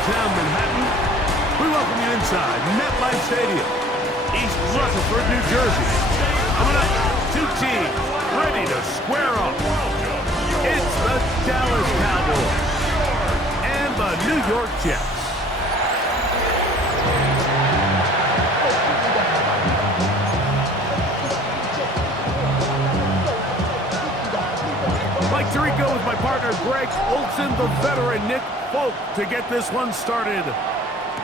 downtown Manhattan. We welcome you inside MetLife Stadium, East Rutherford, New Jersey. Coming up, two teams ready to square off. It's the Dallas Cowboys and the New York Jets. Like Tirico with my partner Greg Olson, the veteran Nick Folk to get this one started.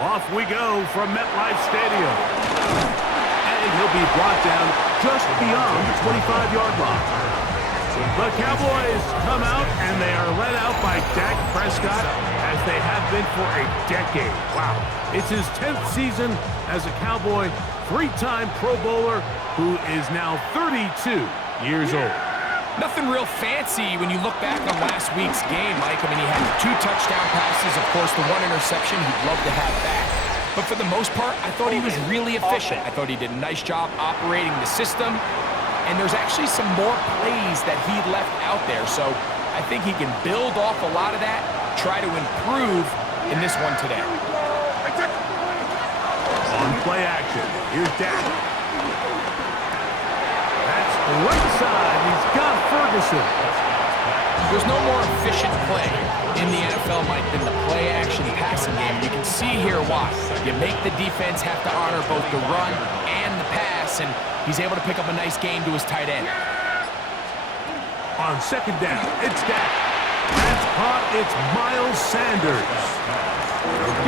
Off we go from MetLife Stadium. And he'll be brought down just beyond the 25-yard line. The Cowboys come out and they are led out by Dak Prescott as they have been for a decade. Wow. It's his 10th season as a Cowboy, three-time Pro Bowler who is now 32 years old. Nothing real fancy when you look back on last week's game, Mike. I mean, he had 2 touchdown passes, of course, the 1 interception. He'd love to have that. But for the most part, I thought he was really efficient. I thought he did a nice job operating the system. And there's actually some more plays that he left out there. So I think he can build off a lot of that, try to improve in this one today. On play action, here's Dak. Right side, he's got Ferguson. There's no more efficient play in the NFL, Mike, than the play-action passing game. You can see here why. You make the defense have to honor both the run and the pass, and he's able to pick up a nice gain to his tight end. On second down, it's Dak. That's caught, it's Miles Sanders.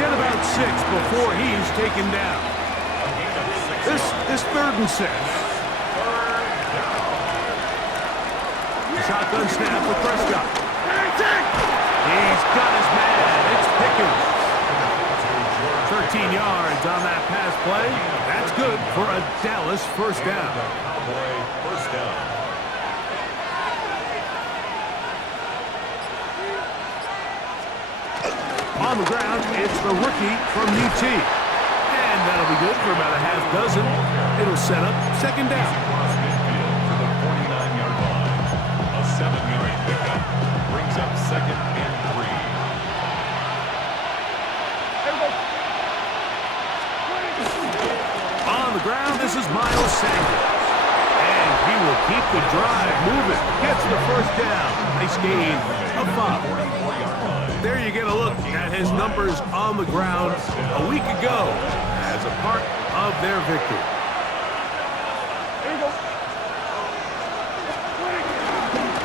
Get about 6 before he's taken down. This is 3rd and 6. Shotgun snap for Prescott. He's got his man. It's Pickens. 13 yards on that pass play. That's good for a Dallas first down. On the ground, it's the rookie from UT. And that'll be good for about a half dozen. It'll set up second down. 7-yard pickup brings up 2nd and 3. On the ground, this is Miles Sanders. And he will keep the drive moving. Gets the first down. Nice gain of 5. There you get a look at his numbers on the ground a week ago as a part of their victory.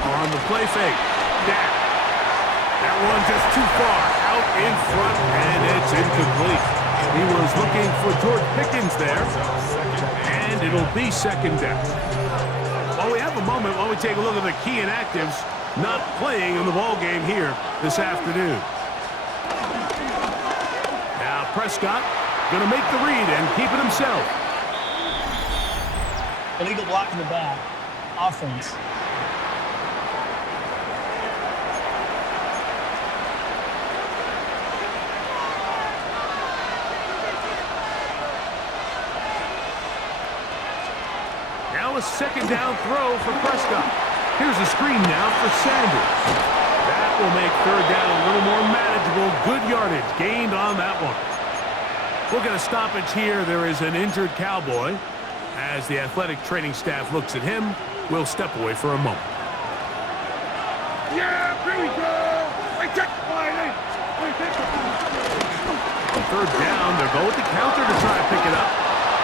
On the play fake, Dak. That one just too far out in front, and it's incomplete. He was looking for George Pickens there, and it'll be second down. While we have a moment, while we take a look at the key inactives not playing in the ball game here this afternoon. Now Prescott going to make the read and keep it himself. Illegal block in the back. Offense. Now a second down throw for Prescott. Here's a screen now for Sanders. That will make third down a little more manageable. Good yardage gained on that one. We'll get a stoppage here. There is an injured Cowboy. As the athletic training staff looks at him, we'll step away for a moment. Yeah, here we go. On third down, they'll go with the counter to try to pick it up.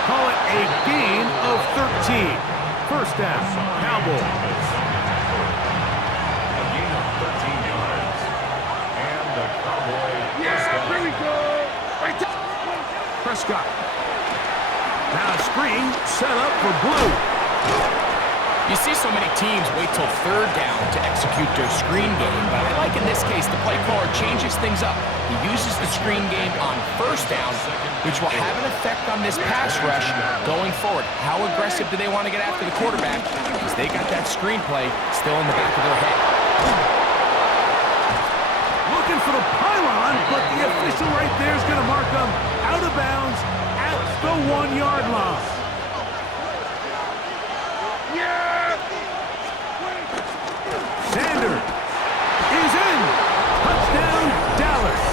Call it a gain of 13. First down, Cowboys. A gain of 13 yards. And the Cowboys. Yeah, here we go. Prescott. Now a screen set up for Blue. You see so many teams wait till third down to execute their screen game, but I like in this case the play caller changes things up. He uses the screen game on first down, which will have an effect on this pass rush going forward. How aggressive do they want to get after the quarterback? Because they got that screen play still in the back of their head. Looking for the pylon, but the official right there is going to mark them out of bounds at the 1-yard line. Sanders is in. Touchdown, Dallas.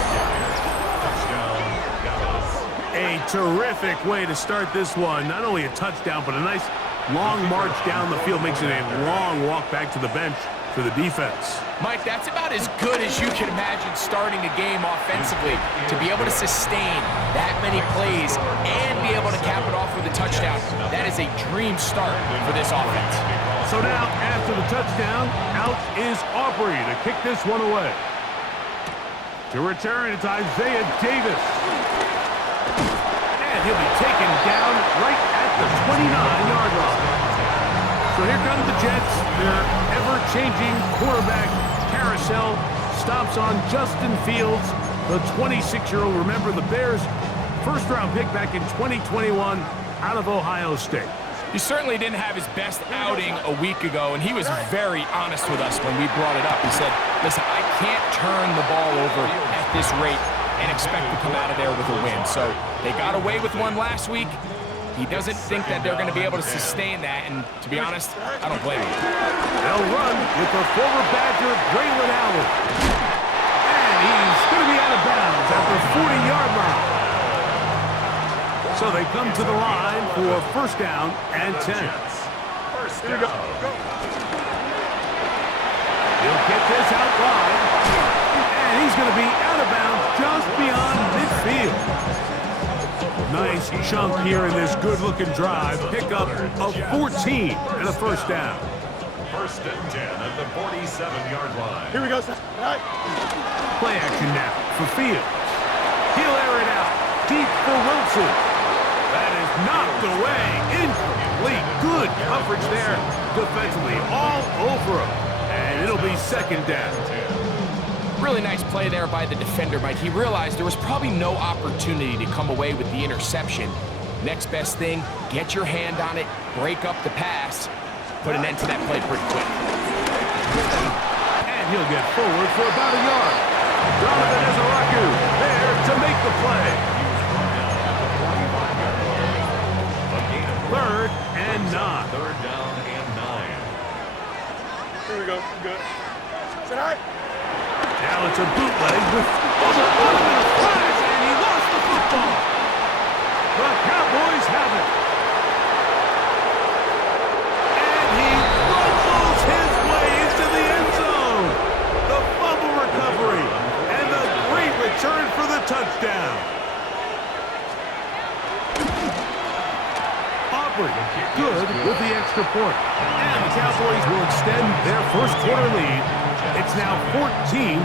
terrific way to start this one. Not only a touchdown, but a nice long march down the field. Makes it a long walk back to the bench for the defense. Mike, that's about as good as you can imagine starting a game offensively. To be able to sustain that many plays and be able to cap it off with a touchdown, that is a dream start for this offense. So now, after the touchdown, out is Aubrey to kick this one away. To return, it's Isaiah Davis. And he'll be taken down right at the 29-yard line. So here come the Jets. Their ever-changing quarterback carousel stops on Justin Fields, the 26-year-old. Remember, the Bears' first-round pick back in 2021 out of Ohio State. He certainly didn't have his best outing a week ago, and he was very honest with us when we brought it up. He said, listen, I can't turn the ball over at this rate and expect to come out of there with a win. So they got away with one last week. He doesn't think that they're going to be able to sustain that, and to be honest, I don't blame him. They'll run with the former Badger, Braylon Allen. And he's going to be out of bounds at the 40-yard line. So they come to the line for first down and 10. Here we go. He'll get this out wide. And he's going to be out of bounds just beyond midfield. Nice chunk here in this good-looking drive. Pick up of 14 and a first down. First and 10 at the 47-yard line. Here we go. All right. Play action now for Fields. He'll air it out deep for Wilson. That is knocked away. Incomplete. Good coverage there defensively. All over him. And it'll be second down. Really nice play there by the defender, Mike. He realized there was probably no opportunity to come away with the interception. Next best thing, get your hand on it, break up the pass, put an end to that play pretty quick. And he'll get forward for about a yard. Donovan Ezaraku there to make the play. Third and 9. Third down and 9. Here we go. Good. All right. Now it's a bootleg with a flash, and he lost the football. The Cowboys have it. And he fumbles his way into the end zone. The fumble recovery and the great return for the touchdown. Aubrey good with the extra point. And the Cowboys will extend their first quarter lead. It's now 14-0.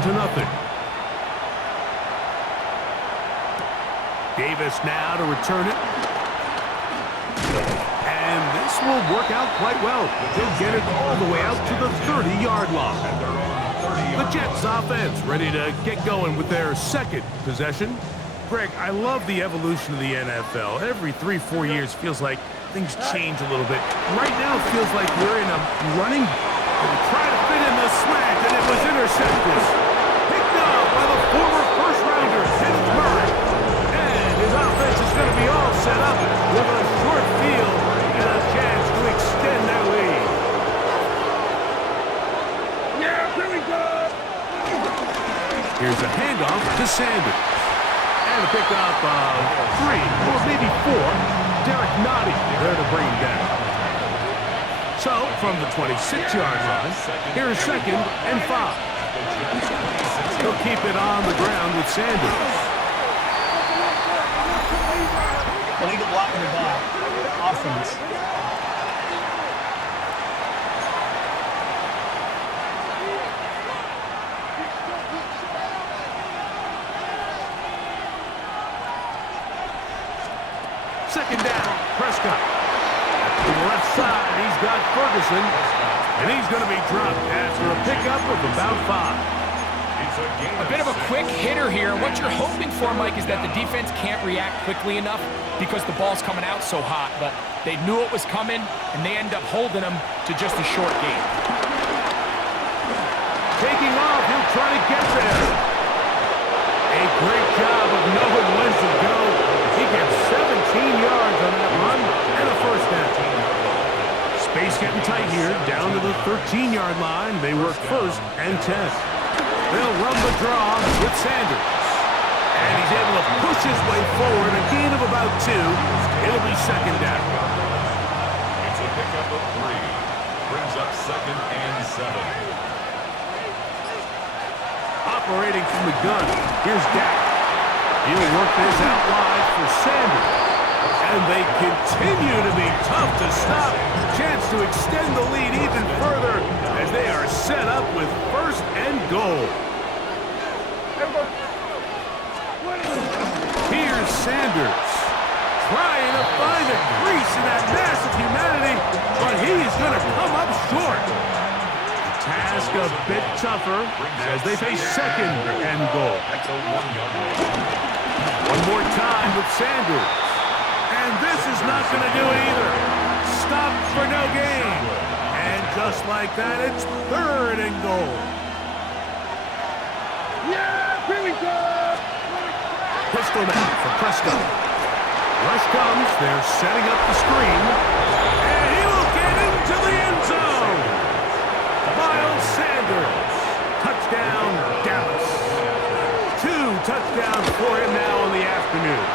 Davis now to return it. And this will work out quite well. They'll get it all the way out to the 30-yard line. The Jets offense ready to get going with their second possession. Greg, I love the evolution of the NFL. Every 3-4 years feels like things change a little bit. Right now it feels like we're in a running try to fit in the slant, and it was intercepted. Picked up by the former first-rounder, Kenneth Murray. And his offense is going to be all set up with a short field and a chance to extend that lead. Yeah, here we go. Here's a handoff to Sanders. And a pickup of 3 or maybe 4. Derek Nottie there to bring him down. So, from the 26-yard line, here's second and 5. He'll keep it on the ground with Sanders. Illegal block in the back. Offense. Second down, Prescott. To the left side, he's got Ferguson, and he's going to be dropped after a pickup of about 5. A bit of a quick hitter here. What you're hoping for, Mike, is that the defense can't react quickly enough because the ball's coming out so hot, but they knew it was coming, and they end up holding them to just a short gain. Taking off, he'll try to get there. A great job of knowing when to go. He gets 17 yards on that run and a first down. Space getting tight here, down to the 13-yard line. They work first and 10. They'll run the draw with Sanders. And he's able to push pushes way forward, a gain of about 2. It'll be second down. It's a pickup of 3. Brings up 2nd and 7. Operating from the gun, here's Dak. He'll work this out wide for Sanders. And they continue to be tough to stop. Chance to extend the lead even further as they are set up with 1st and goal. Here's Sanders trying to find a crease in that mass of humanity, but he's going to come up short. The task a bit tougher as they face 2nd and goal. One more time with Sanders. And this is not going to do it either. Stop for no gain. And just like that, it's 3rd and goal. Yeah, here we go. Pistol man for Prescott. Rush comes. They're setting up the screen. And he will get into the end zone. Miles Sanders. Touchdown, Dallas. 2 touchdowns for him now in the afternoon.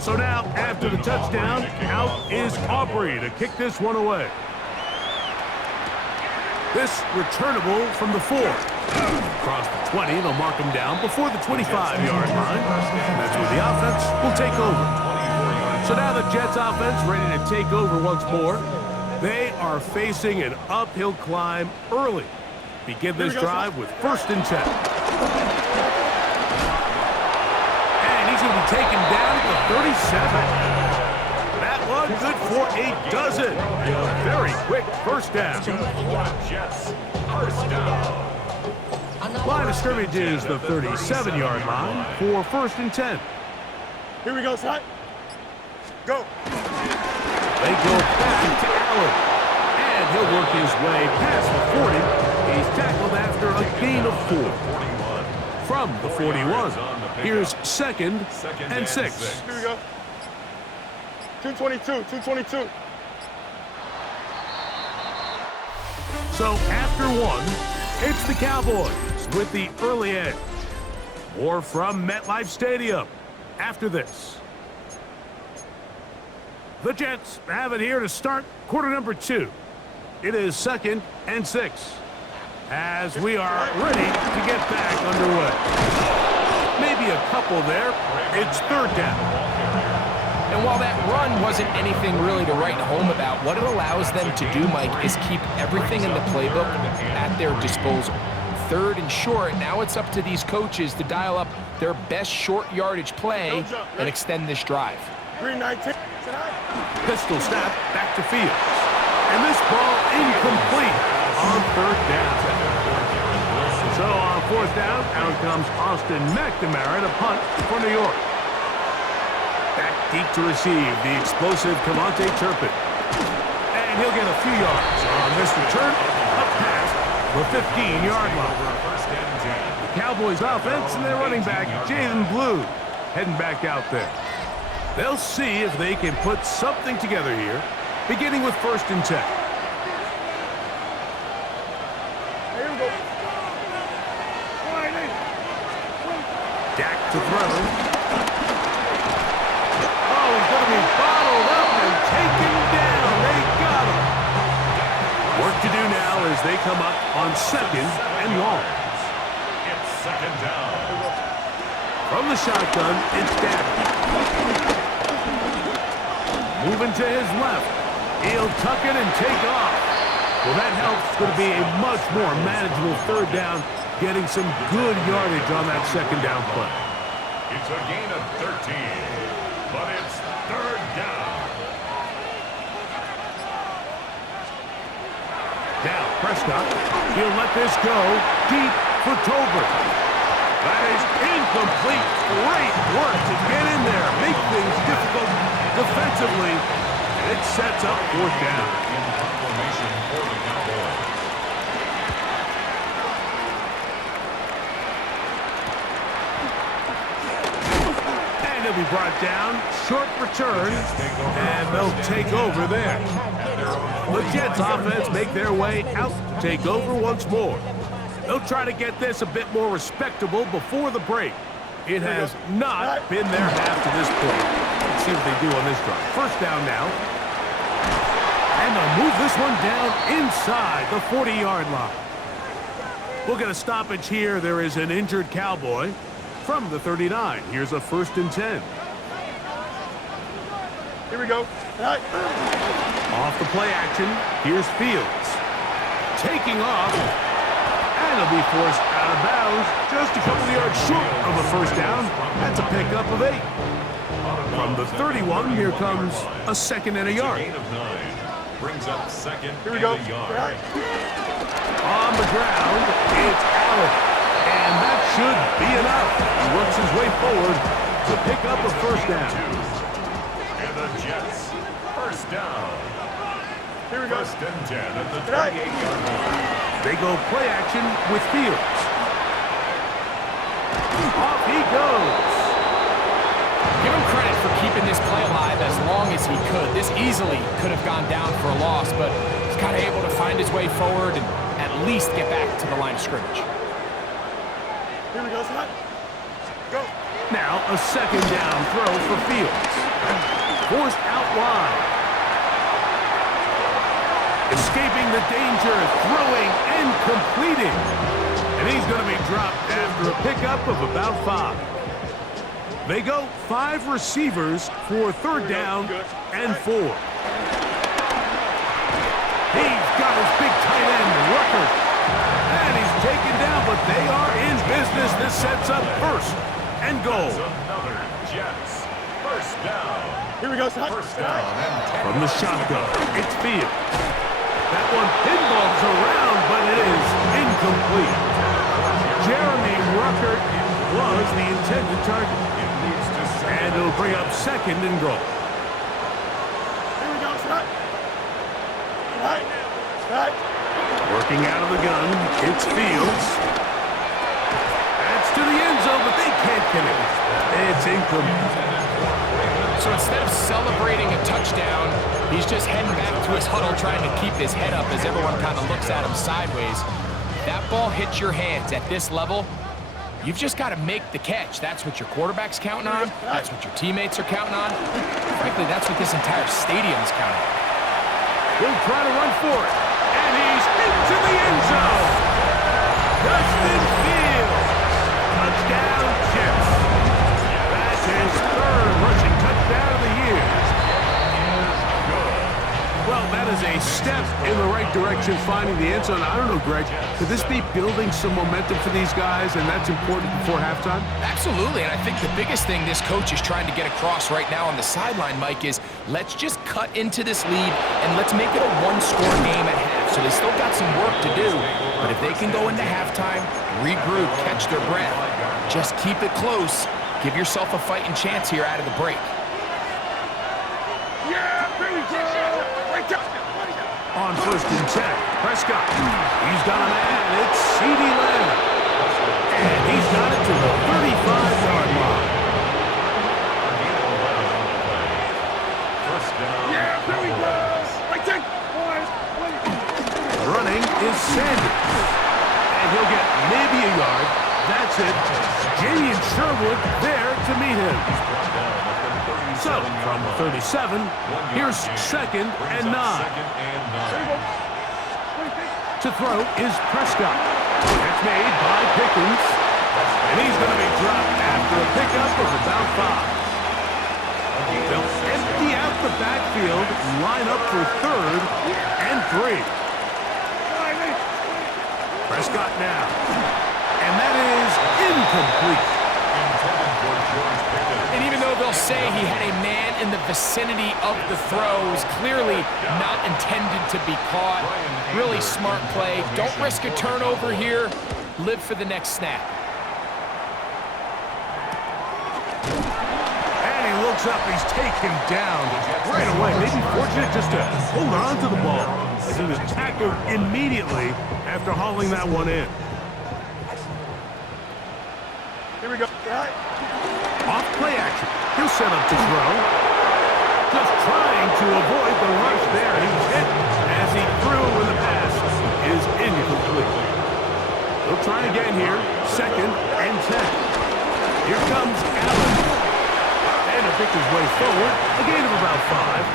So now, after the touchdown, out is Aubrey to kick this one away. This returnable from the 4. Across the 20, they'll mark him down before the 25-yard line. That's where the offense will take over. So now the Jets offense ready to take over once more. They are facing an uphill climb early. Begin this drive with 1st and 10. He's going to be taken down at the 37. That one good for a dozen. A very quick 1st down. Jets, 1st down. Line of scrimmage is the 37-yard line for 1st and 10. Here we go, son. Go. They go back to Allen. And he'll work his way past the 40. He's tackled after a gain of 4. From the 41. Here's 2nd and 6. Here we go. 222, 222. So after 1, it's the Cowboys with the early edge. More from MetLife Stadium after this. The Jets have it here to start quarter number 2. It is 2nd and 6. As we are ready to get back underway. Maybe a couple there. It's 3rd down. And while that run wasn't anything really to write home about, what it allows them to do, Mike, is keep everything in the playbook at their disposal. 3rd and short, now it's up to these coaches to dial up their best short yardage play and extend this drive. 319. Pistol snap back to Fields. And this ball incomplete on 3rd down. So on 4th down, out comes Austin McNamara to punt for New York. Back deep to receive the explosive Cavante Turpin. And he'll get a few yards on this return up past the 15-yard line. The Cowboys offense and their running back, Jaden Blue, heading back out there. They'll see if they can put something together here, beginning with 1st and 10. Dak to throw. Oh, he's going to be bottled up and taken down. They got him. Work to do now as they come up on 2nd and long. It's 2nd down. From the shotgun, it's Dak. Moving to his left. He'll tuck it and take off. Well, that helps. It's going to be a much more manageable 3rd down, getting some good yardage on that 2nd down play. It's a gain of 13, but it's 3rd down. Now, Prescott, he'll let this go deep for Tolbert. That is incomplete. Great work to get in there. Make things difficult defensively. And it sets up 4th down. In proclamation for the Cowboys. And he'll be brought down. Short return. And they'll take over there. At their own The Jets offense make their way out to take over once more. They'll try to get this a bit more respectable before the break. It has not been their half to this point. Let's see what they do on this drive. First down now. And they'll move this one down inside the 40-yard line. We'll get a stoppage here. There is an injured Cowboy from the 39. Here's a 1st and 10. Here we go. Off the play action, here's Fields. Taking off, and he'll be forced out of bounds. Just a couple of yards short of a 1st down. That's a pickup of 8. From the 31, here comes a 2nd and a yard. Gain of 9. Brings up 2nd Here we go. and a yard. On the ground, it's Allen. And that should be enough. He works his way forward to pick up a 1st down. And the Jets, 1st down. Here we go. 1st and 10 at the 28-yard line. They go play action with Fields. Off he goes. Give him credit for keeping this play alive as long as he could. This easily could have gone down for a loss, but he's kind of able to find his way forward and at least get back to the line of scrimmage. Here we go, son. Go. Now a 2nd down throw for Fields. Forced out wide. Escaping the danger, throwing and completing. And he's going to be dropped after a pickup of about 5. They go 5 receivers for 3rd down and 4. He's got his big tight end, Rucker. And he's taken down, but they are in business. This sets up 1st and goal. Another Jets, 1st down. Here we go, son. 1st down and 10. From the shotgun, it's Fields. That one pinballs around, but it is incomplete. Jeremy Rucker was the intended target. And it'll bring up 2nd and goal. Here we go, son. Right. Working out of the gun, it's Fields. That's to the end zone, but they can't connect. It's incomplete. So instead of celebrating a touchdown, he's just heading back to his huddle trying to keep his head up as everyone kind of looks at him sideways. That ball hits your hands at this level, you've just got to make the catch. That's what your quarterback's counting on. That's what your teammates are counting on. Frankly, that's what this entire stadium's counting on. He'll try to run for it. And he's into the end zone. Justin Fields. Touchdown, Jets. That's his 3rd rushing touchdown of the year. Well, that is a step in the right direction, finding the end zone. I don't know, Greg, could this be building some momentum for these guys, and that's important before halftime? Absolutely, and I think the biggest thing this coach is trying to get across right now on the sideline, Mike, is let's just cut into this lead and let's make it a 1-score game at half. So they still got some work to do, but if they can go into halftime, regroup, catch their breath, just keep it close, give yourself a fighting chance here out of the break. Yeah, pretty good. On 1st and 10, Prescott. He's got a man. It's C.D. Lamb. And he's got it to the 35-yard line. Yeah, there we go. Right there. Running is Sanders. And he'll get maybe a yard. That's it. Jamian Sherwood there to meet him. So, from the 37, here's 2nd and 9. To throw is Prescott. That's made by Pickens. And he's going to be dropped after a pickup of about 5. They'll empty out the backfield, line up for 3rd and 3. Prescott now. And that is incomplete. And even though they'll say he had a man in the vicinity of the throws, clearly not intended to be caught. Really smart play. Don't risk a turnover here. Live for the next snap. And he looks up. He's taken down right away. Maybe fortunate just to hold on to the ball as he was tackled immediately after hauling that one in. Here we go. Off play action. He'll set up to throw. Just trying to avoid the rush there. He was hit as as he threw when the pass is incomplete. He'll try again here. 2nd and 10. Here comes Allen. And to pick his way forward. A gain of about 5.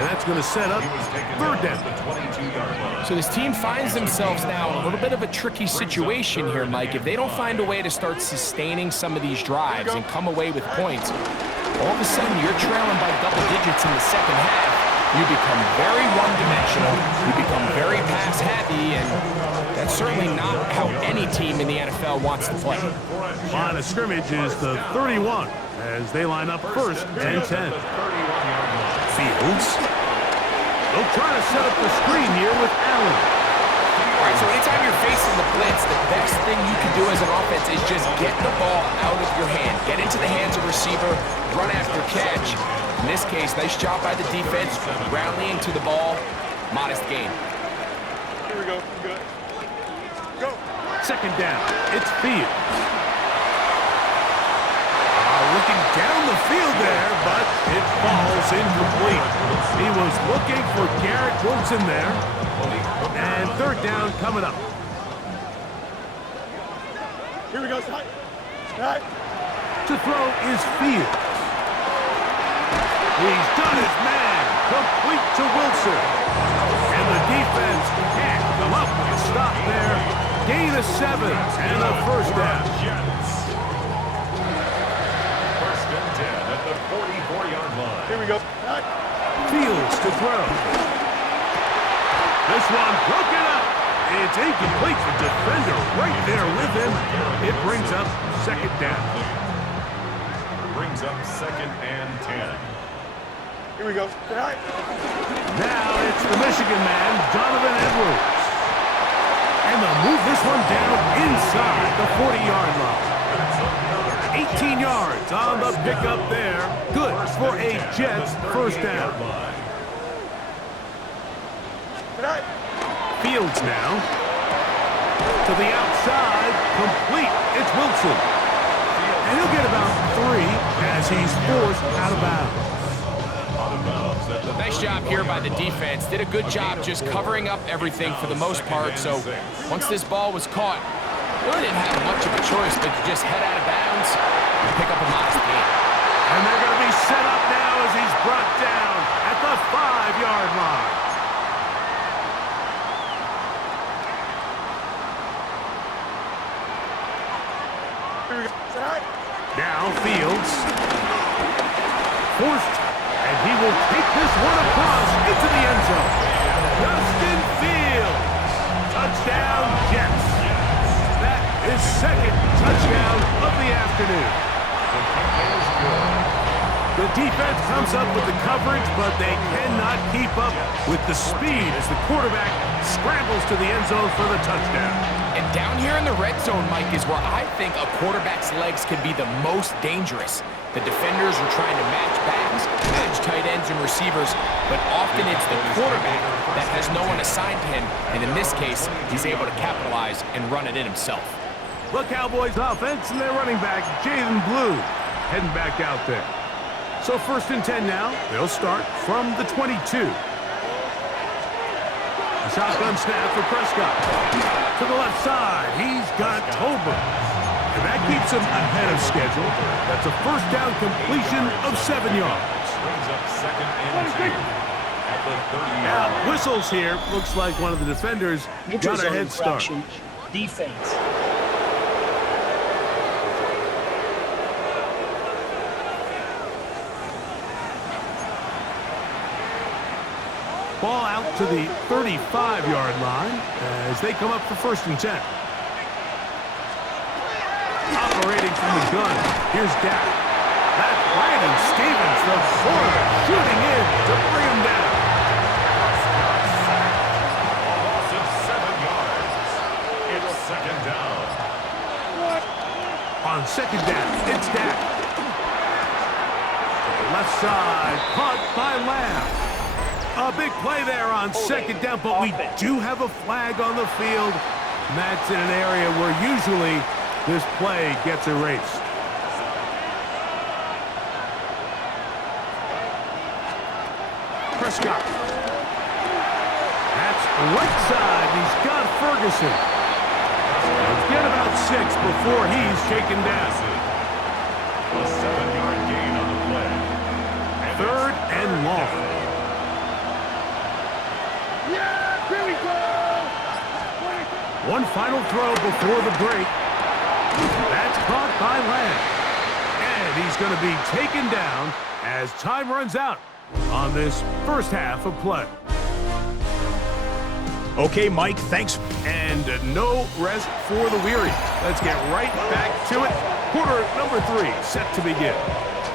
And that's going to set up 3rd down. So this team finds themselves now in a little bit of a tricky situation here, Mike. If they don't find a way to start sustaining some of these drives and come away with points, all of a sudden you're trailing by double digits in the second half. You become very one-dimensional. You become very pass-happy, and that's certainly not how any team in the NFL wants to play. Line of scrimmage is the 31 as they line up 1st and 10. Fields. They'll try to set up the screen here with Allen. All right, so anytime you're facing the blitz, the best thing you can do as an offense is just get the ball out of your hand. Get into the hands of receiver, run after catch. In this case, nice job by the defense, rallying to the ball. Modest gain. Here we go. Good. Go. 2nd down. It's Fields. Looking down the field there, but it falls incomplete. He was looking for Garrett Wilson there. And 3rd down coming up. Here we go. Right. To throw is Fields. He's done his man. Complete to Wilson. And the defense can't come up with a stop there. Gain of 7 and a 1st down. 44-yard line. Here we go. Fields to throw. This one broken up. It's incomplete. The defender right there with him. It brings up 2nd down. Brings up 2nd and 10. Here we go. Now it's the Michigan man, Donovan Edwards. And they'll move this one down inside the 40-yard line. 18 yards on the pickup there. Good for a Jets 1st down. Fields now. To the outside. Complete. It's Wilson. And he'll get about 3 as he's forced out of bounds. Nice job here by the defense. Did a good job just covering up everything for the most part. So once this ball was caught, really didn't have much of a choice but to just head out of bounds and pick up a modest gain. And they're going to be set up now as he's brought down at the 5-yard line. Now Fields. Forced. And he will take this one across into the end zone. Justin Fields. Touchdown, Jets. That is 2nd touchdown of the afternoon. The defense comes up with the coverage, but they cannot keep up with the speed as the quarterback scrambles to the end zone for the touchdown. And down here in the red zone, Mike, is where I think a quarterback's legs can be the most dangerous. The defenders are trying to match backs, match tight ends and receivers, but often it's the quarterback that has no one assigned to him, and in this case, he's able to capitalize and run it in himself. The Cowboys offense and their running back, Jaden Blue, heading back out there. So 1st and 10 now. They'll start from the 22. A shotgun snap for Prescott. To the left side, he's got Tolbert. And that keeps him ahead of schedule. That's a 1st down completion of 7 yards. Brings up 2nd and 2 at the 30-yard Now, line. whistles here. Looks like one of the defenders got a head start. Defense. Ball out to the 35-yard line as they come up for 1st and 10. Operating from the gun, here's Dak. That's Brandon Stevens, the corner, shooting in to bring him down. Loss of 7 yards. It's 2nd down. On 2nd down, it's Dak. To the left side, caught by Lamb. A big play there on 2nd down, but we do have a flag on the field. And that's in an area where usually this play gets erased. Prescott. right side. He's got Ferguson. He'll get about 6 before he's taken down. A 7-yard gain on the play. And 3rd and long. Yeah, here we go. One final throw before the break. That's caught by Lamb. And he's going to be taken down as time runs out on this first half of play. Okay, Mike, thanks. And no rest for the weary. Let's get right back to it. Quarter number 3 set to begin.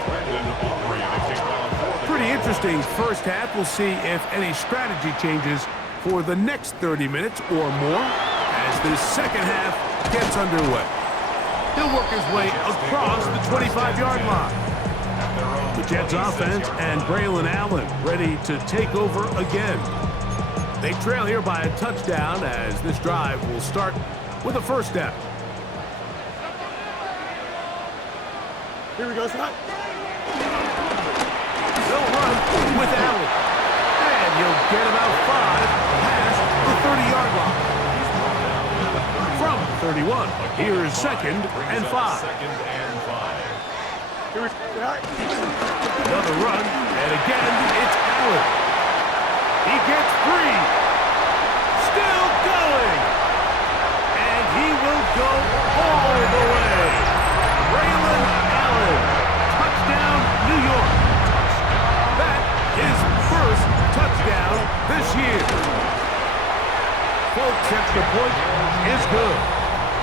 Brendan Aubrey, the kickoff for the Pretty interesting first half. We'll see if any strategy changes for the next 30 minutes or more as this second half gets underway. He'll work his way across the 25-yard line. The Jets offense and Braylon Allen ready to take over again. They trail here by a touchdown as this drive will start with a first down. Here we go, Scott. They'll run with Allen. And he'll get about 5 past the 30-yard line. From 31, here's 2nd and 5. Here we go. Another run, and again, it's Allen. He gets free. Still going. And he will go all the way. Braylon Allen. Touchdown, New York. That is first touchdown this year. Folks, extra point is good.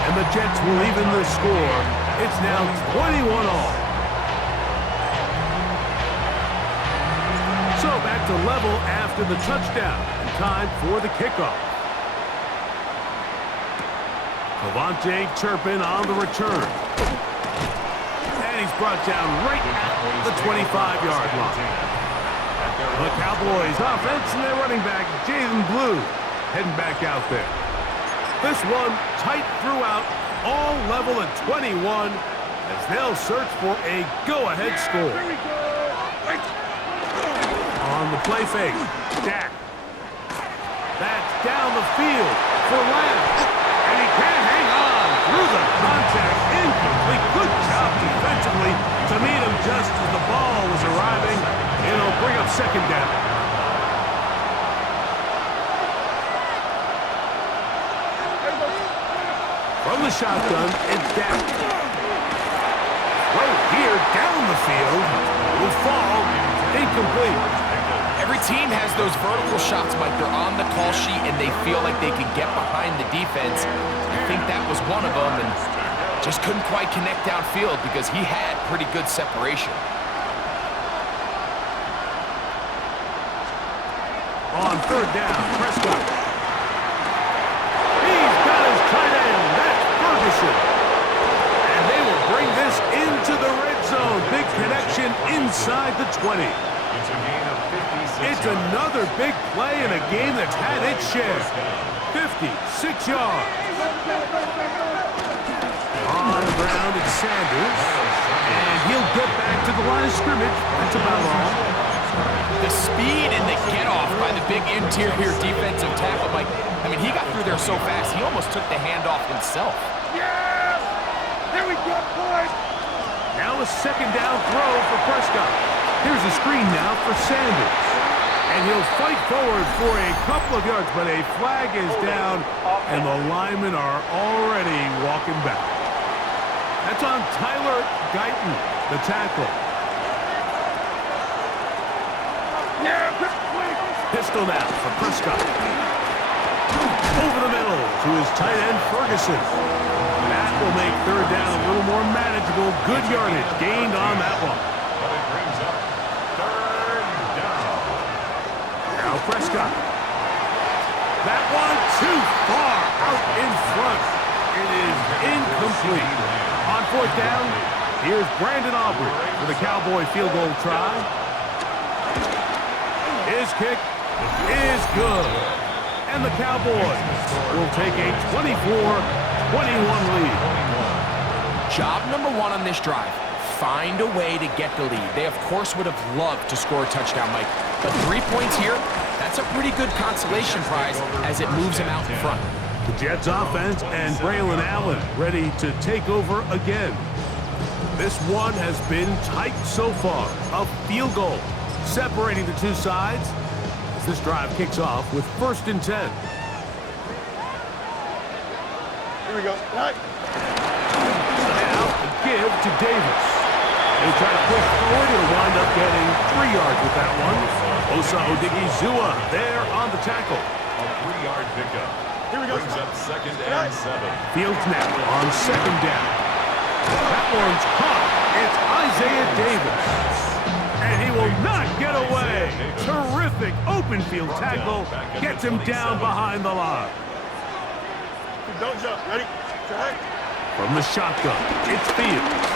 And the Jets will even the score. It's now 21-all. So back to level after the touchdown, and time for the kickoff. Cavante Turpin on the return. And he's brought down right at the 25-yard line. The Cowboys offense and their running back, Jaden Blue, heading back out there. This one tight throughout, all level at 21, as they'll search for a go-ahead score. On the play fake, Dak. That's down the field for Lamb. And he can't hang on through the contact. Incomplete. Good job defensively to meet him just as the ball was arriving. It'll bring up 2nd down. From the shotgun, it's Dak. Right here down the field will fall incomplete. Every team has those vertical shots, Mike. They're on the call sheet, and they feel like they can get behind the defense. I think that was one of them, and just couldn't quite connect downfield because he had pretty good separation. On 3rd down, Prescott. He's got his tight end. That's Ferguson. And they will bring this into the red zone. Big connection inside the 20. It's a gain of 56 It's another big play in a game that's had its share. 56 yards. On the ground, it's Sanders. And he'll get back to the line of scrimmage. That's about all. The speed and the get-off by the big interior defensive tackle, Mike. I mean, he got through there so fast, he almost took the handoff himself. Yeah! Here we go, boys! Now a 2nd down throw for Prescott. Here's a screen now for Sanders. And he'll fight forward for a couple of yards, but a flag is down, and the linemen are already walking back. That's on Tyler Guyton, the tackle. Pistol now for Prescott. Over the middle to his tight end, Ferguson. That will make 3rd down a little more manageable. Good yardage gained on that one. But it brings up 3rd down. Now Prescott. That one too far out in front. It is incomplete. On 4th down, here's Brandon Aubrey for the Cowboy field goal try. His kick is good. And the Cowboys will take a 24-21 lead. Job number 1 on this drive, find a way to get the lead. They, of course, would have loved to score a touchdown, Mike. But 3 points here, that's that's a pretty good consolation prize as it moves him out in front. The Jets offense and Braylon Allen ready to take over again. This one has been tight so far. A field goal separating the two sides as this drive kicks off with 1st and 10. Here we go. Right. Now a give to Davis. They try to push forward and wind up getting 3 yards with that one. Osa Odigizua there on the tackle. A 3-yard pickup. Here we go. Brings up 2nd and 7. Fields now on 2nd down. That one's caught. It's Isaiah Davis. And he will not get away. Terrific open field tackle. Gets him down behind the line. Don't jump. Ready? Track. From the shotgun, it's Fields.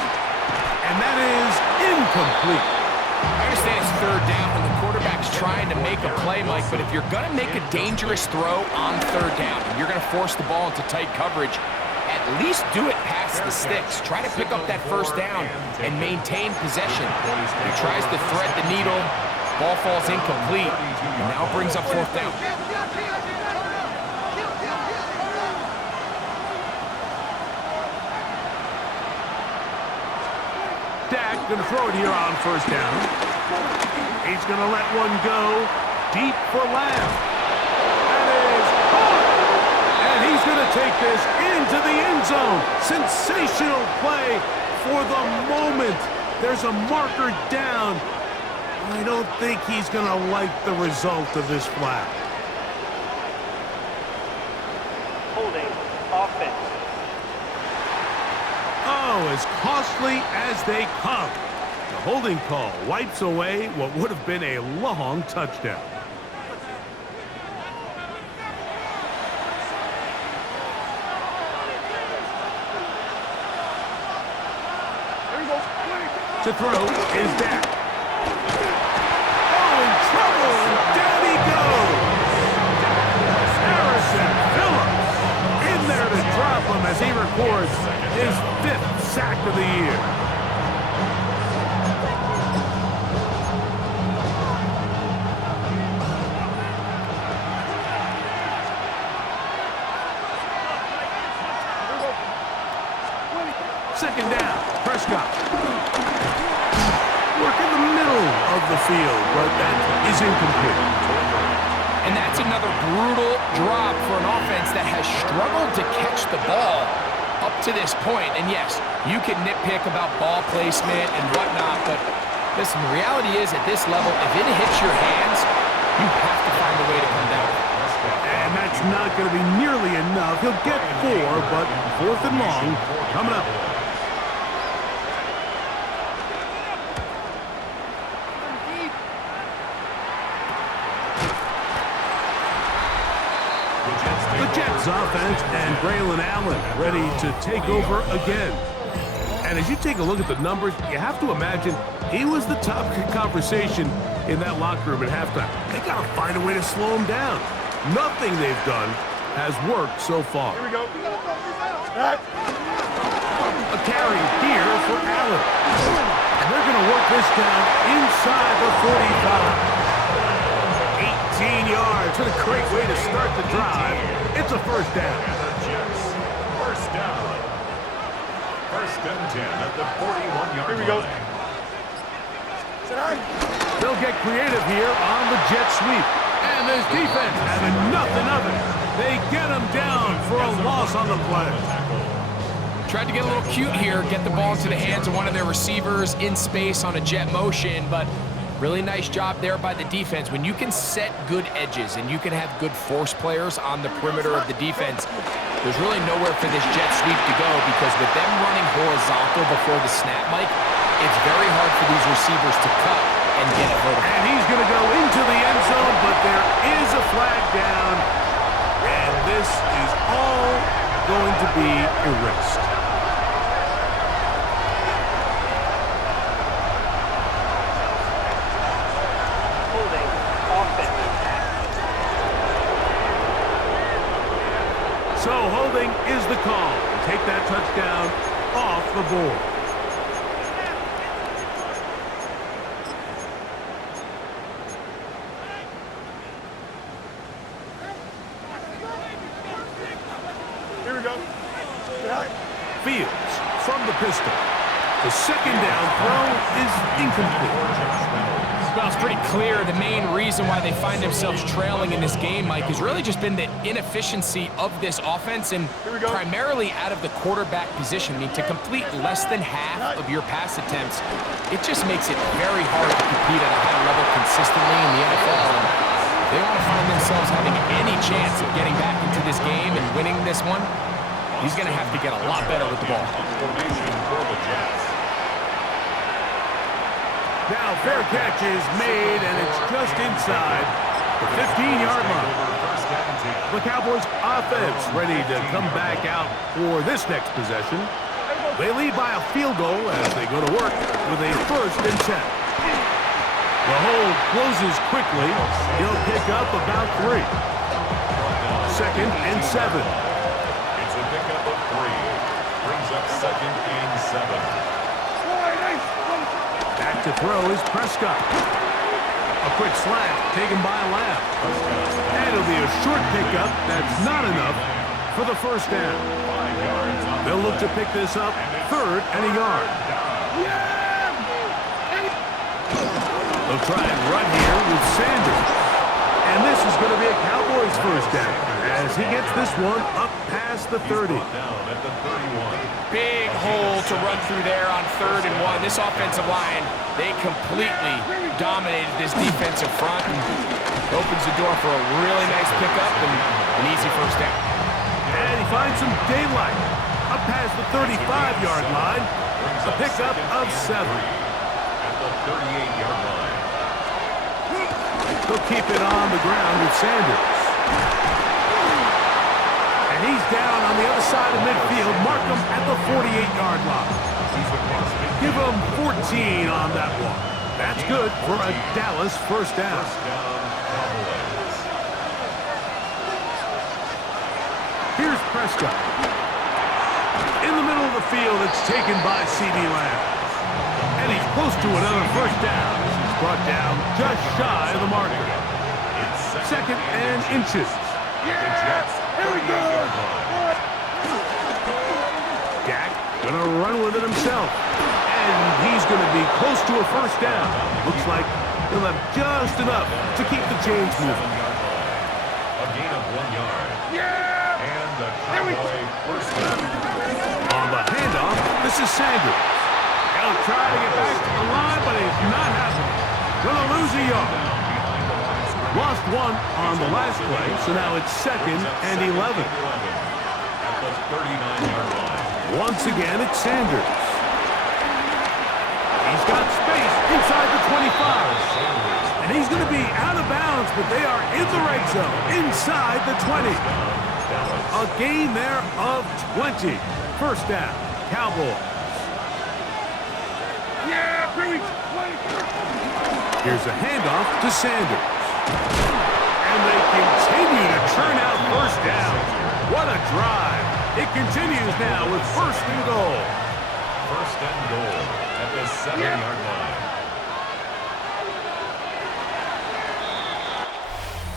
And that is incomplete. I understand it's 3rd down and the quarterback's trying to make a play, Mike, but if you're going to make a dangerous throw on 3rd down and you're going to force the ball into tight coverage, at least do it past the sticks. Try to pick up that 1st down and maintain possession. He tries to thread the needle. Ball falls incomplete and now brings up 4th down. Dak going to throw it here on 1st down. He's going to let one go deep for Lamb. That is caught. And he's going to take this into the end zone. Sensational play for the moment. There's a marker down. I don't think he's going to like the result of this flag. Holding. Offense. Oh, as costly as they come. The holding call wipes away what would have been a long touchdown. To throw is Dak. Oh, in trouble, and down he goes. Harrison Phillips in there to drop him as he records his 5th sack of the year. Second down, Prescott. Work in the middle of the field, but that is incomplete. And that's another brutal drop for an offense that has struggled to catch the ball up to this point. And yes, you can nitpick about ball placement and whatnot, but listen, the reality is at this level, if it hits your hands, you have to find a way to come down. And that's not going to be nearly enough. He'll get 4, but 4th and long coming up. The Jets offense and Braylon Allen ready to take over again. And as you take a look at the numbers, you have to imagine he was the topic of conversation in that locker room at halftime. They got to find a way to slow him down. Nothing they've done has worked so far. Here we go. Right. A carry here for Allen. And they're going to work this down inside the 45. 18 yards. What a great way to start the drive. It's a 1st down. And the Jets, 1st down. 1st and 10 at the 41-yard line. Here we go. They'll get creative here on the jet sweep. And this defense having nothing of it. They get him down for a loss on the play. Tried to get a little cute here, get the ball into the hands of one of their receivers in space on a jet motion, but really nice job there by the defense. When you can set good edges and you can have good force players on the perimeter of the defense, there's really nowhere for this jet sweep to go because with them running horizontal before the snap, Mike, it's very hard for these receivers to cut and get it vertical. And he's going to go into the end zone, but there is a flag down, and this is all going to be erased. Holding. Offense. So holding is the call. Take that touchdown off the board. Fields from the pistol. The second down throw is incomplete. Well, it's pretty clear the main reason why they find themselves trailing in this game, Mike, has really just been the inefficiency of this offense and primarily out of the quarterback position. I mean, to complete less than half of your pass attempts, it just makes it very hard to compete at a high level consistently in the NFL. And if they want to find themselves having any chance of getting back into this game and winning this one, he's going to have to get a lot better with the ball. Now fair catch is made, and it's just inside the 15-yard line. The Cowboys offense ready to come back out for this next possession. They lead by a field goal as they go to work with a 1st and 10. The hold closes quickly. He'll pick up about 3. 2nd and 7. It's a pickup of 3. Brings up 2nd and 7. Back to throw is Prescott. A quick slant taken by Lamb. And it'll be a short pickup that's not enough for the 1st down. They'll look to pick this up 3rd and a yard. They'll try and run here with Sanders. And this is going to be a Cowboys 1st down as he gets this one up past the 30. Big hole to run through there on 3rd and 1. This offensive line, they completely dominated this defensive front and opens the door for a really nice pickup and an easy 1st down. And he finds some daylight up past the 35-yard line. A pickup of 7. At the 38-yard line. They'll keep it on the ground with Sanders. And he's down on the other side of midfield. Mark him at the 48-yard line. Give him 14 on that one. That's good for a Dallas 1st down. Here's Prescott. In the middle of the field, it's taken by C.D. Lamb. And he's close to another 1st down. He's brought down just shy of the marker. 2nd and inches. Here we go. Dak gonna run with it himself. And he's gonna be close to a 1st down. Looks like he'll have just enough to keep the chains moving. A gain of 1 yard. And the Cowboy 1st down. On the handoff, this is Sanders. He'll try to get back to the line, but it's not happening. Gonna lose a yard. Lost 1 on the last play, so now it's 2nd and 11. At the 39-yard line. Once again, it's Sanders. He's got space inside the 25. And he's going to be out of bounds, but they are in the red zone, inside the 20. A gain there of 20. 1st down, Cowboys. Here's a handoff to Sanders. And they continue to churn out 1st down. What a drive. It continues now with 1st and goal. 1st and goal at the 7-yard line.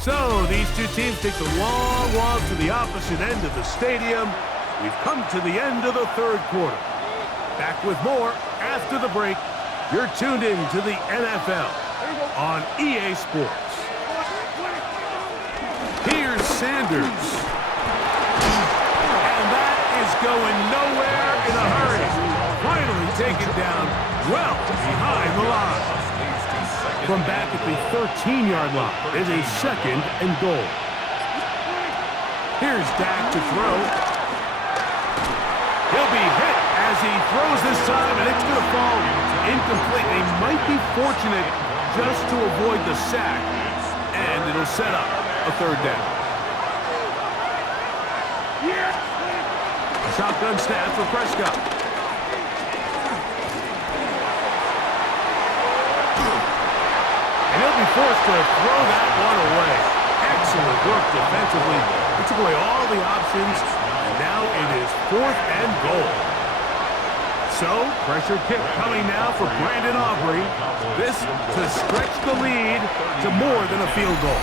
So these two teams take the long walk to the opposite end of the stadium. We've come to the end of the 3rd quarter. Back with more after the break. You're tuned in to the NFL on EA Sports. Here's Sanders. And that is going nowhere in a hurry. Finally taken down well behind the line. From back at the 13-yard line is a 2nd and goal. Here's Dak to throw. He'll be hit as he throws this time, and it's going to fall incomplete. They might be fortunate just to avoid the sack, and it'll set up a 3rd down. Shotgun snap for Prescott. And he'll be forced to throw that one away. Excellent work defensively. He took away all the options, and now it is 4th and goal. So, pressure kick coming now for Brandon Aubrey. This to stretch the lead to more than a field goal.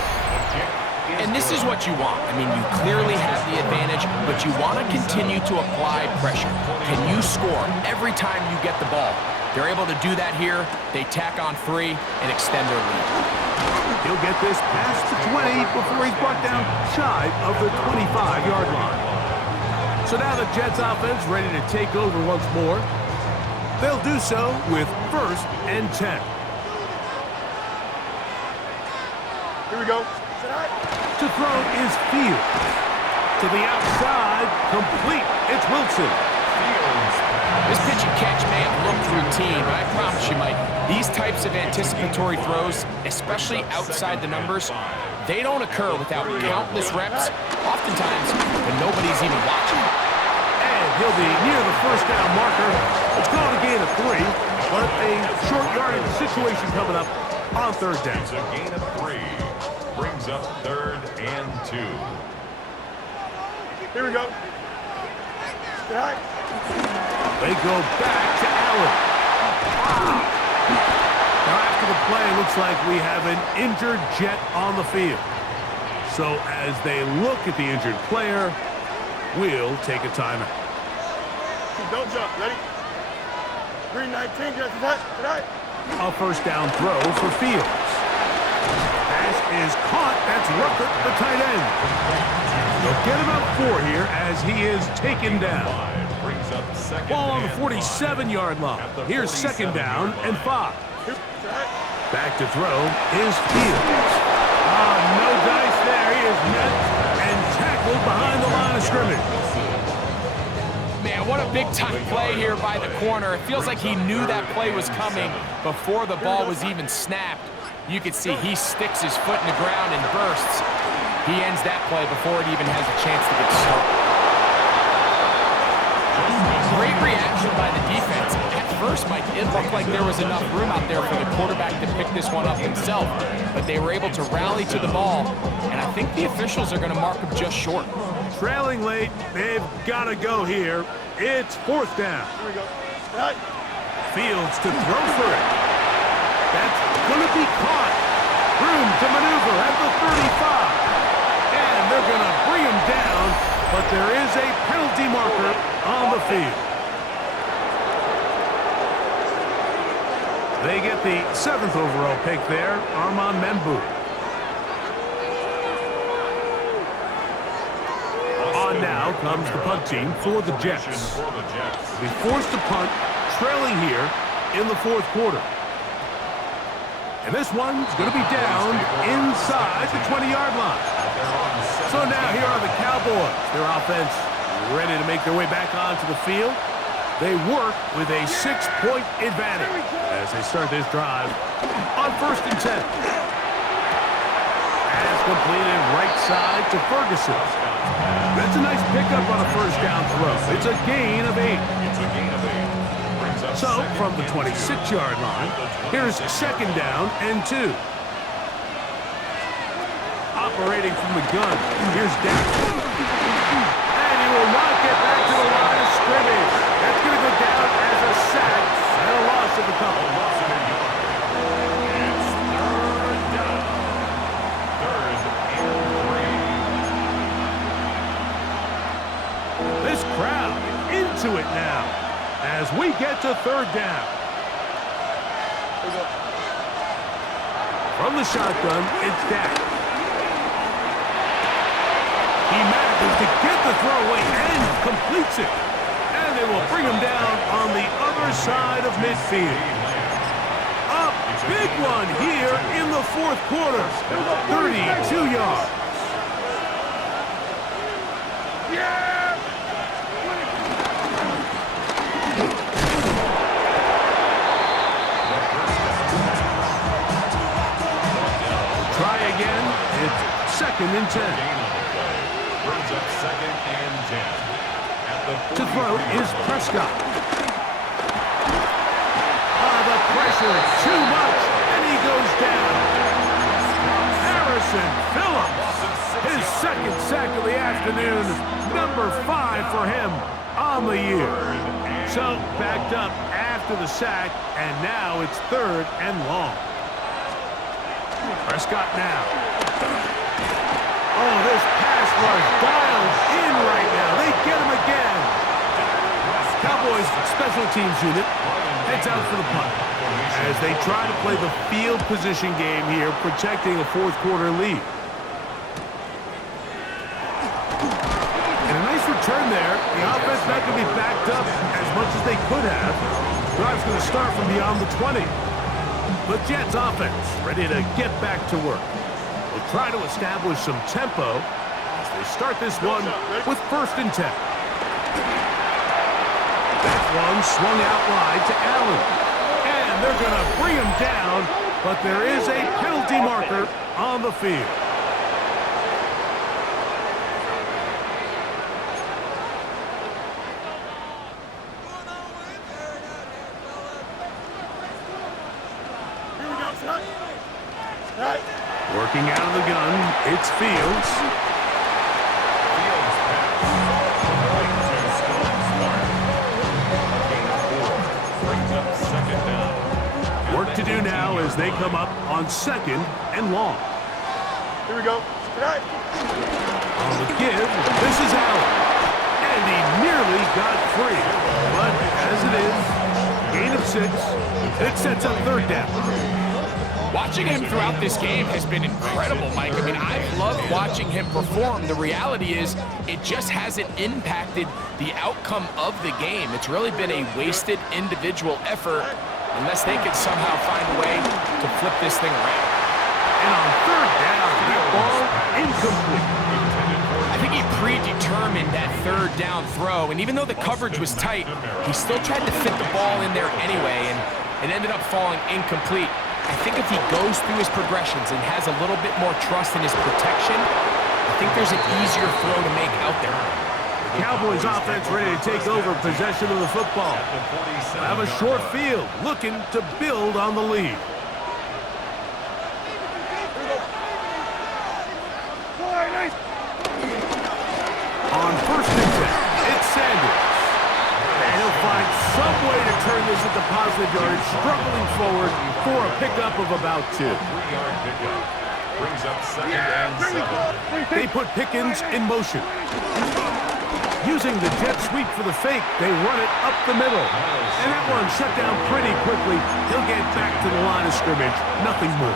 And this is what you want. I mean, you clearly have the advantage, but but you want to continue to apply pressure. Can you score every time you get the ball? They're able to do that here. They tack on 3 and extend their lead. He'll get this past the 20 before he's brought down shy of the 25-yard line. So now the Jets offense ready to take over once more. They'll do so with 1st and 10. Here we go. To throw is Fields. To the outside, complete. It's Wilson. This pitch and catch may have looked routine, but I promise you, Mike, these types of anticipatory throws, especially outside the numbers, they don't occur without countless reps, oftentimes when nobody's even watching. And he'll be near the 1st down marker. It's called a gain of 3, but a short yardage situation coming up on 3rd down. It's a gain of 3. Brings up 3rd and 2. Here we go. They go back to Allen. Now after the play, it looks like we have an injured Jet on the field. So as they look at the injured player, we'll take a timeout. Don't jump. Ready? Green 19. Get tonight. A 1st down throw for Fields. Pass is caught. That's Rucker, the tight end. They'll get about 4 here as he is taken down. Ball on the 47-yard line. Here's 2nd down and 5. Back to throw is Fields. No dice there. He is met and tackled behind the line of scrimmage. Man, what a big-time play here by the corner. It feels like he knew that play was coming before the ball was even snapped. You can see he sticks his foot in the ground and bursts. He ends that play before it even has a chance to get started. Great reaction by the defense. At first, Mike, it looked like there was enough room out there for the quarterback to pick this one up himself, but they were able to rally to the ball, and I think the officials are going to mark him just short. Trailing late, they've got to go here. It's 4th down. Here we go. Fields to throw for it. That's going to be caught. Room to maneuver at the 35. And they're going to bring him down, but there is a penalty marker on the field. They get the 7th overall pick there, Armand Membu. On now comes the punt team for the Jets. They'll be forced to punt, trailing here in the 4th quarter. And this one's going to be down inside the 20-yard line. So now here are the Cowboys. Their offense ready to make their way back onto the field. They work with a 6-point advantage as they start this drive on 1st and 10. Pass completed right side to Ferguson. That's a nice pickup on a 1st down throw. It's a gain of 8. So from the 26-yard line, here's 2nd down and 2. Operating from the gun, here's Dak. And he will not get back to the line of scrimmage. That's going to go down as a sack and a loss of a couple. It's 3rd down. 3rd and 3. This crowd into it now as we get to 3rd down. From the shotgun, it's Dak. He manages to get the throw away and completes it. And they will bring him down on the other side of midfield. A big one here in the 4th quarter. 32 yards. Try again. It's 2nd and 10. Brings up 2nd and 10. At the To throw is Prescott. The pressure, too much, and he goes down. Harrison Phillips, his 2nd sack of the afternoon, number 5 for him on the year. So backed up after the sack, and now it's 3rd and long. Prescott now. Oh, this pass rush dialed in right now. They special teams unit heads out for the punt as they try to play the field position game here, protecting a fourth-quarter lead. And a nice return there. The offense not going to be backed up as much as they could have. Drive's going to start from beyond the 20. The Jets offense ready to get back to work. They'll try to establish some tempo as they start this one with 1st and 10. That one swung out wide to Allen. And they're going to bring him down, but there is a penalty marker on the field. Working out of the gun, it's Fields. Work to do now as they come up on 2nd and long. Here we go. On the give, this is Allen. And he nearly got free. But as it is, gain of 6. It sets up 3rd down. Watching him throughout this game has been incredible, Mike. I mean, I've loved watching him perform. The reality is it just hasn't impacted the outcome of the game. It's really been a wasted individual effort unless they can somehow find a way to flip this thing around. And on 3rd down, the ball incomplete. I think he predetermined that 3rd down throw, and even though the coverage was tight, he still tried to fit the ball in there anyway, and it ended up falling incomplete. I think if he goes through his progressions and has a little bit more trust in his protection, I think there's an easier throw to make out there. The Cowboys offense ready to take over possession of the football. Have a short field, looking to build on the lead. On 1st and 10, it's Sanders. And he'll find some way to turn this into positive yardage, struggling forward for a pickup of about 2. 3-yard pickup. Brings up 2nd and 7. They put Pickens in motion. Using the jet sweep for the fake, they run it up the middle. And that one shut down pretty quickly. He'll get back to the line of scrimmage. Nothing more.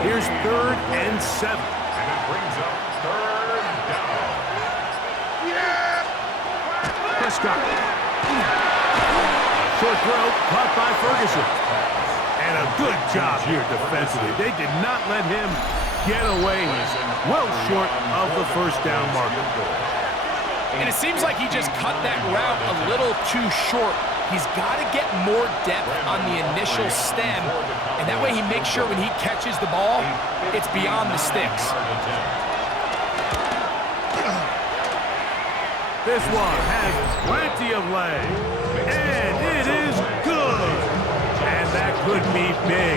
Here's 3rd and 7. And it brings up 3rd down. Prescott. Short throw, caught by Ferguson. And a good job here defensively. They did not let him get away. He's well short of the 1st down marker. And it seems like he just cut that route a little too short. He's got to get more depth on the initial stem, and that way he makes sure when he catches the ball, it's beyond the sticks. This one has plenty of leg, and it is good. And that could be big.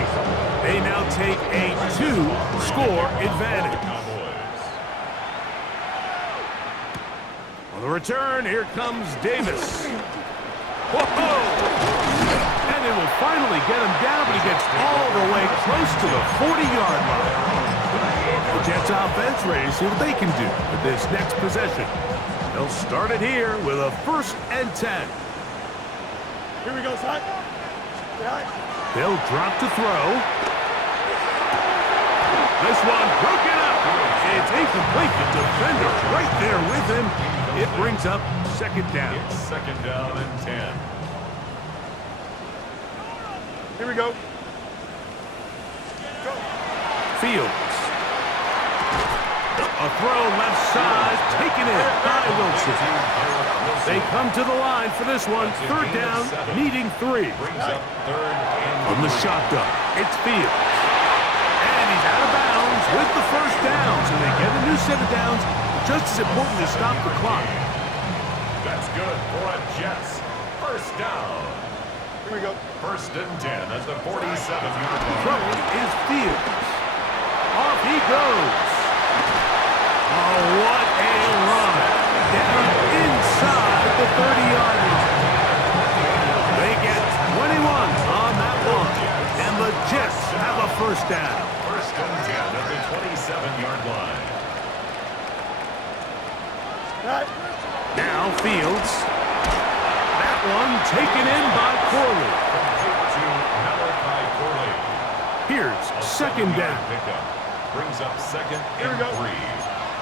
They now take a 2-score advantage. On the return, here comes Davis. Whoa! And they will finally get him down, but he gets all the way close to the 40-yard line. The Jets offense ready to see what they can do with this next possession. They'll start it here with a 1st and 10. Here we go, son. They'll drop to throw. This one broken up. It's incomplete. The defender right there with him. It brings up 2nd down. It's 2nd down and 10. Here we go. Fields. A throw left side, taken in by Wilson. They come to the line for this one. 3rd down, needing 3. Brings up 3rd and From the shotgun, it's Fields. And he's out of bounds with the 1st down. So they get a new set of downs. Just as important to stop the clock. That's good for a Jets. 1st down. Here we go. 1st and 10 at the 47-yard line. Throwing is Fields. Off he goes. Oh, what a run. Down inside the 30-yard line. They get 21 on that one. And the Jets have a 1st down. 1st and 10 at the 27-yard line. Now Fields. That one taken in by Corley. Here's second down. Pickup brings up second and 3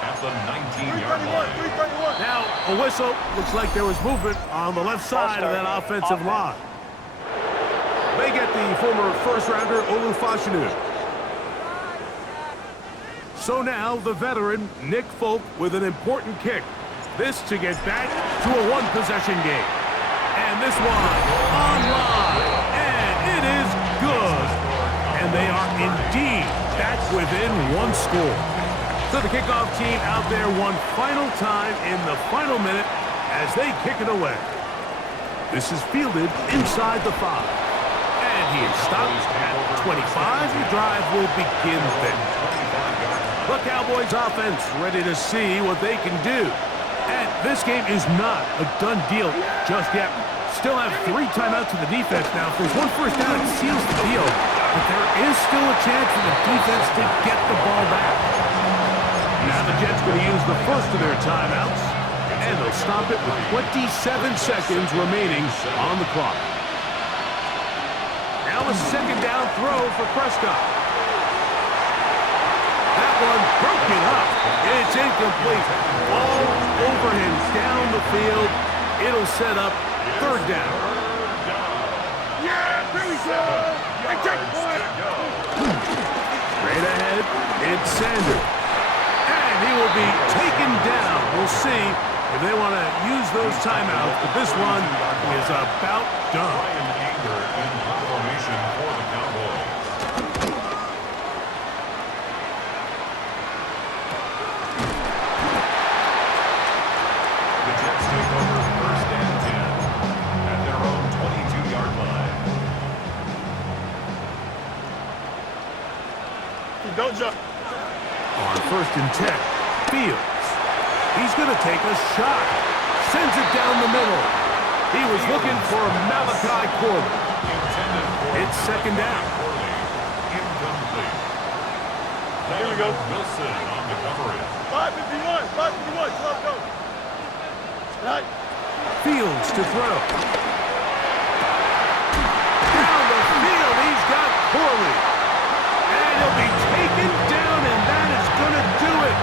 at the 19-yard 331, line. 331. Now, a whistle. Looks like there was movement on the left side of that offensive line. They get the former first-rounder, Olufashinu. So now, the veteran, Nick Folk, with an important kick. This to get back to a one-possession game. And this one, online. And it is good. And they are indeed back within one score. So the kickoff team out there one final time in the final minute as they kick it away. This is fielded inside the 5. And he is stopped at 25. The drive will begin then. The Cowboys offense ready to see what they can do. And this game is not a done deal just yet. Still have 3 timeouts to the defense now. If there's one first down, it seals the deal. But there is still a chance for the defense to get the ball back. Now the Jets going to use the first of their timeouts. And they'll stop it with 27 seconds remaining on the clock. Now a second down throw for Prescott. That one broken up. It's incomplete. All over him down the field. It'll set up third down. Yeah, here we go. Hey, checkpoint. Straight ahead, it's Sanders. And he will be taken down. We'll see if they want to use those timeouts, but this one is about done. In formation for the Cowboys. The Jets take over first and 10 at their own 22-yard line. Don't jump. On first and 10, Fields. He's going to take a shot. Sends it down the middle. He was looking for Malachi Corley. It's second down. Incomplete. Here we go. Wilson on the coverage. 551, 551. Let's go. Right. Fields to throw. Down the field, he's got Corley. And he'll be taken down, and that is going to do it.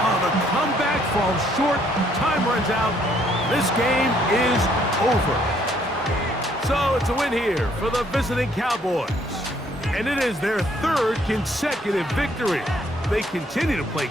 Oh, the comeback falls short. Time runs out. This game is over. So it's a win here for the visiting Cowboys. And it is their 3rd consecutive victory. They continue to play